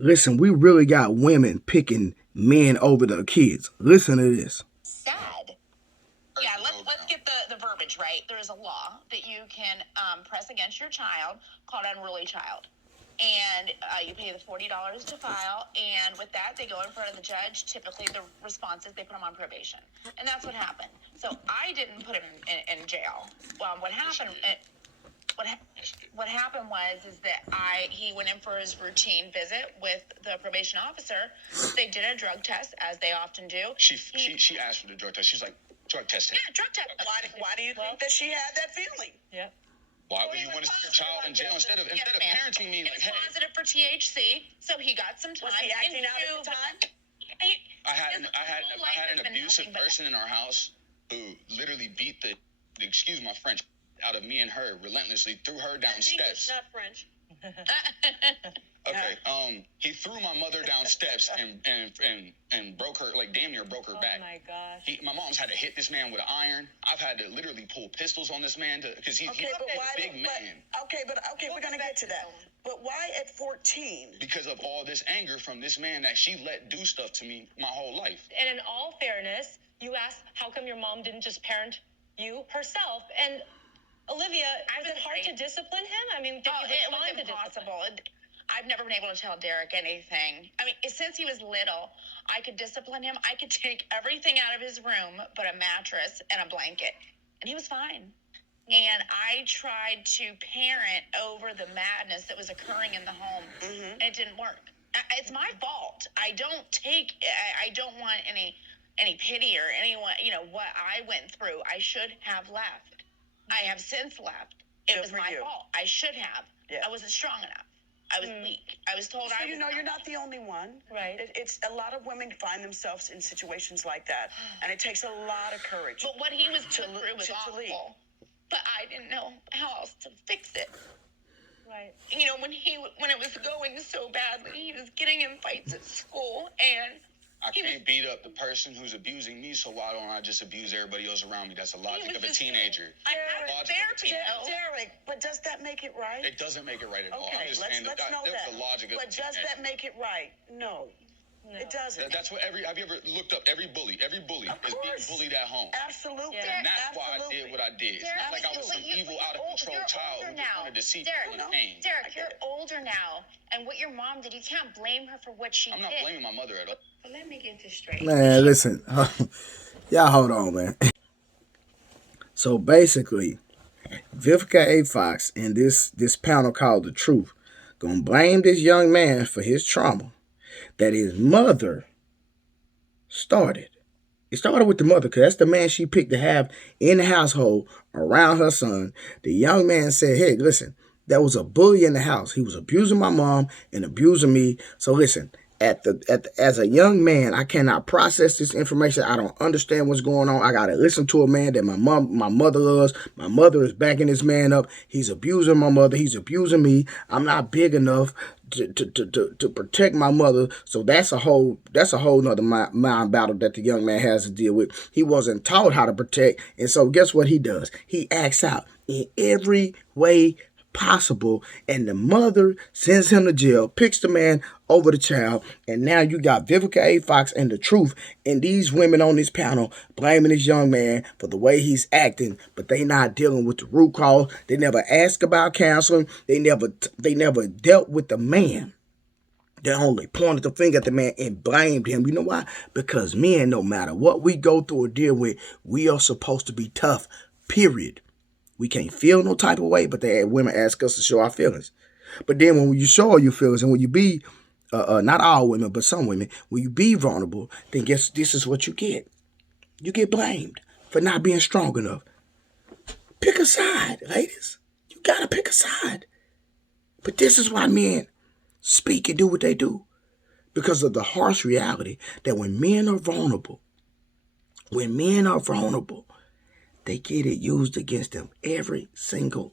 Listen, we really got women picking men over their kids. Listen to this. Sad. Yeah, let's get the verbiage right. There is a law that you can press against your child called unruly child. And you pay the $40 to file, and with that, they go in front of the judge. Typically, the response is they put him on probation, and that's what happened. So I didn't put him in jail. Well, what happened? What happened was that he went in for his routine visit with the probation officer. They did a drug test, as they often do. She asked for the drug test. She's like, drug testing. Yeah, drug test. Why do you think that she had that feeling? Yeah. Why would you want to see your child in jail instead of parenting me? He was positive for THC, so he got some time. Was he acting out at the time? I had an abusive person in our house who literally beat the excuse my French out of me and her relentlessly, threw her down steps. Not French. Okay. He threw my mother down steps and broke her, like damn near broke her back. Oh my gosh. My mom's had to hit this man with an iron. I've had to literally pull pistols on this man because he's a big man. We're gonna get to that. But why at 14? Because of all this anger from this man that she let do stuff to me my whole life. And in all fairness, you asked how come your mom didn't just parent you herself? And Olivia, was it hard to discipline him? I mean, did you it was impossible. I've never been able to tell Derek anything. I mean, since he was little, I could discipline him. I could take everything out of his room but a mattress and a blanket, and he was fine. And I tried to parent over the madness that was occurring in the home, and it didn't work. It's my fault. I don't want any pity or anyone, what I went through. I should have left. I have since left. It was my fault. I should have. Yeah. I wasn't strong enough. I was weak. I was told you're not the only one. Right. It's a lot of women find themselves in situations like that, and it takes a lot of courage. But what he was put through was awful. But I didn't know how else to fix it. Right. When it was going so badly, he was getting in fights at school, and I can't beat up the person who's abusing me, so why don't I just abuse everybody else around me? That's the logic of a teenager. I have therapy, Derek, but does that make it right? It doesn't make it right at all. Okay, let's know that. The logic of but does that make it right? No. It doesn't. That's what have you ever looked up every bully? Every bully is being bullied at home. Absolutely. Yeah. And that's why I did what I did. It's not like I was some evil, out of control child who wanted to see people in pain. Derek, you're older now, and what your mom did, you can't blame her for what she did. I'm not blaming my mother at all. But let me get this straight. Man, listen. Y'all hold on, man. So basically, Vivica A. Fox and this panel called The Truth gonna blame this young man for his trauma that his mother started. It started with the mother because that's the man she picked to have in the household around her son. The young man said, hey, listen, there was a bully in the house. He was abusing my mom and abusing me. So listen, as a young man, I cannot process this information. I don't understand what's going on. I got to listen to a man that my mother loves. My mother is backing this man up. He's abusing my mother. He's abusing me. I'm not big enough to protect my mother. So that's a whole nother mind battle that the young man has to deal with. He wasn't taught how to protect. And so guess what he does? He acts out in every way possible, and the mother sends him to jail, picks the man over the child, and now you got Vivica A. Fox and The Truth and these women on this panel blaming this young man for the way he's acting, but they not dealing with the root cause. They never asked about counseling. They never dealt with the man. They only pointed the finger at the man and blamed him. You know why? Because men, no matter what we go through or deal with, we are supposed to be tough, period. We can't feel no type of way, but women ask us to show our feelings. But then when you show your feelings and when you be, not all women, but some women, when you be vulnerable, then guess this is what you get. You get blamed for not being strong enough. Pick a side, ladies. You got to pick a side. But this is why men speak and do what they do. Because of the harsh reality that when men are vulnerable, they get it used against them every single